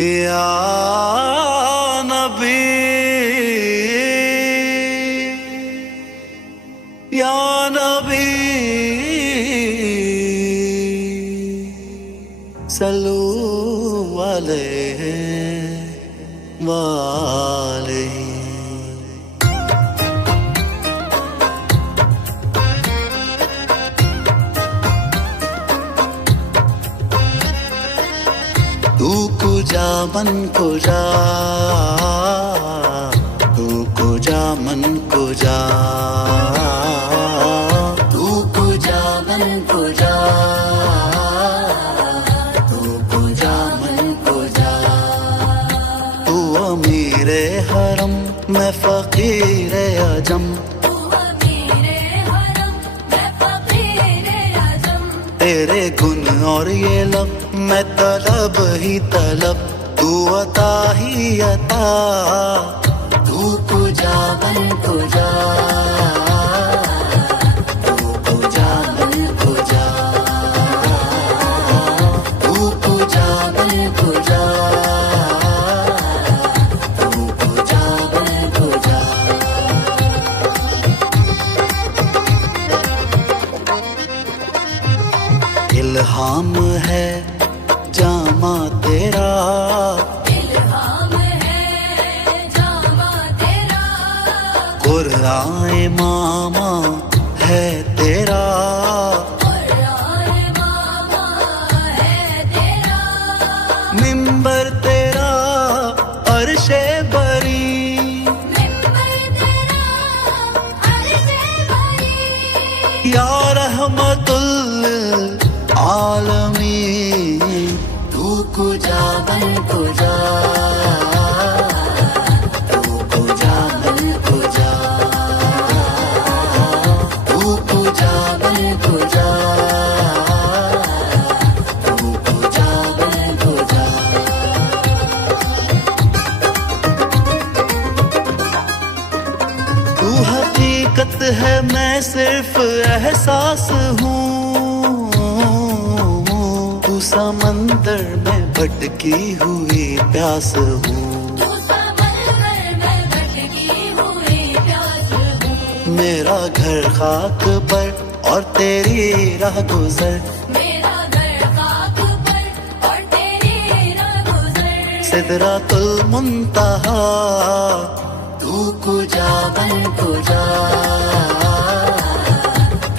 या नबी या नबी सल्लू अलैहि वालैहि। तू कुजा मन कुजा, तू कुजा मन कुजा, तू कुजा मन कुजा, तू कुजा मन कुजा। तू अमीरे हरम मैं फकीरे अजम, तू अमीरे हरम मैं फकीरे अजम। तेरे गुण और ये लब मैं तलब ही तलब, तू अता ही अता। तू कुजा मन कुजा, तू कुजा मन कुजा, तू कुजा मन कुजा, तू कुजा मन कुजा। इल्हाम है जामा तेरा, इल्हाम है जामा तेरा, कुर्आए मामा है तेरा, कुर्आए मामा है तेरा। मिंबर तेरा अर्शे बरी, मिंबर तेरा अर्शे बरी, या रहमतुल आलमीन। तू कुजा मन कुजा, तू कुजा मन कुजा, तू कुजा मन कुजा, तू कुजा मन कुजा। तू हकीकत है मैं सिर्फ एहसास हूँ, तू समंदर में भटकी हुई प्यास हूँ। तू समंदर में भटकी हुई प्यास हूँ। मेरा घर खाक पर और तेरी राह गुजर, मेरा घर खाक पर और तेरी राह गुजर। सिदरातुल मुंतहा। तू कुजा मन कुजा,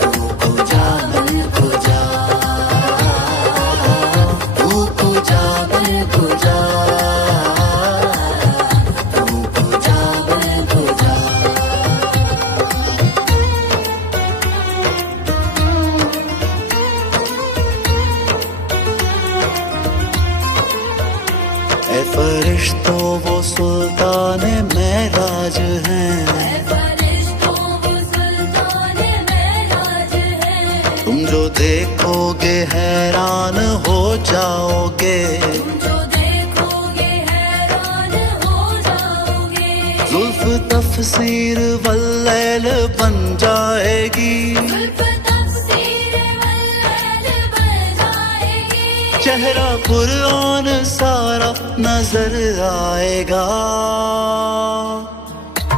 तू कुजा मन कुजा, तू कुजा मन कुजा, तू कुजा मन कुजा। ए फरिश्तों वो सुल्तान महराज हैं, ऐ फरिश्तों वो सुल्तान महराज हैं। तुम जो देखोगे हैरान हो जाओगे, तुम जो देखोगे हैरान हो जाओगे। जुल्फ तफसीर वल्लैल बन जाएगी, जुल्फ तफसीर वल्लैल बन जाएगी। चेहरा कुरान सारा नजर आएगा,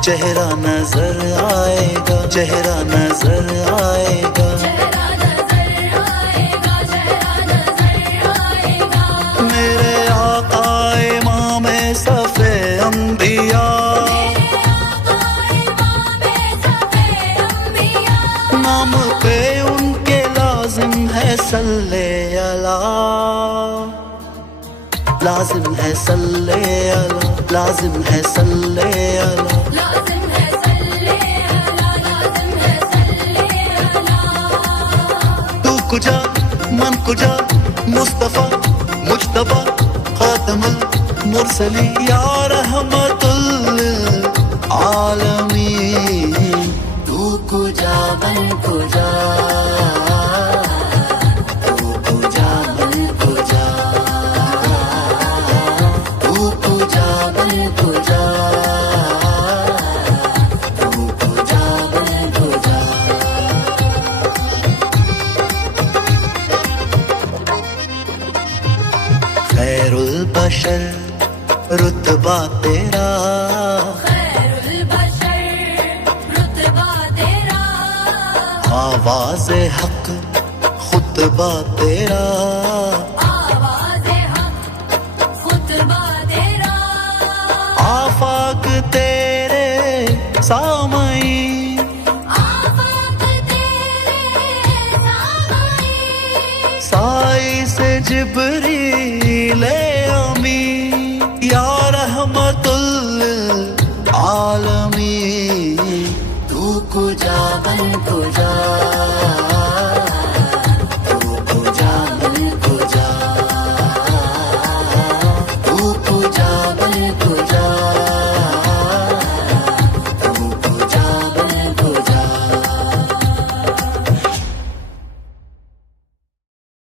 चेहरा नजर आएगा, चेहरा नजर आएगा। चेहरा नजर आएगा, चेहरा नजर आएगा। मेरे आका इमाम सफ़े अंबिया, मेरे आका इमाम सफ़े अंबिया। नाम पे उनके लाजिम है सल्ले अला, लाजिम है सल्ले अला, लाजिम है सल्ले अला। लाज़िम है सल्ले अला, लाज़िम है सल्ले अला। तू कुजा मन कुजा, मुस्तफा मुज्तबा खातमुल मुरसली, या रहमतुल आलमीन। तू कुजा मन कुजा, तू कुजा मन कुजा, तू कुजा मन कुजा, तू कुजा मन कुजा। खैरुल बशर रुतबा तेरा खैरुल बशर रुतबा तेरा आवाज़े हक खुतबा तेरा आवाज़े हक खुतबा तेरा आफाक तेरे सामई आफाक तेरे सामई साई से जिब्रील अमी या रहमतुल आलमी तू कुजा बन कुजा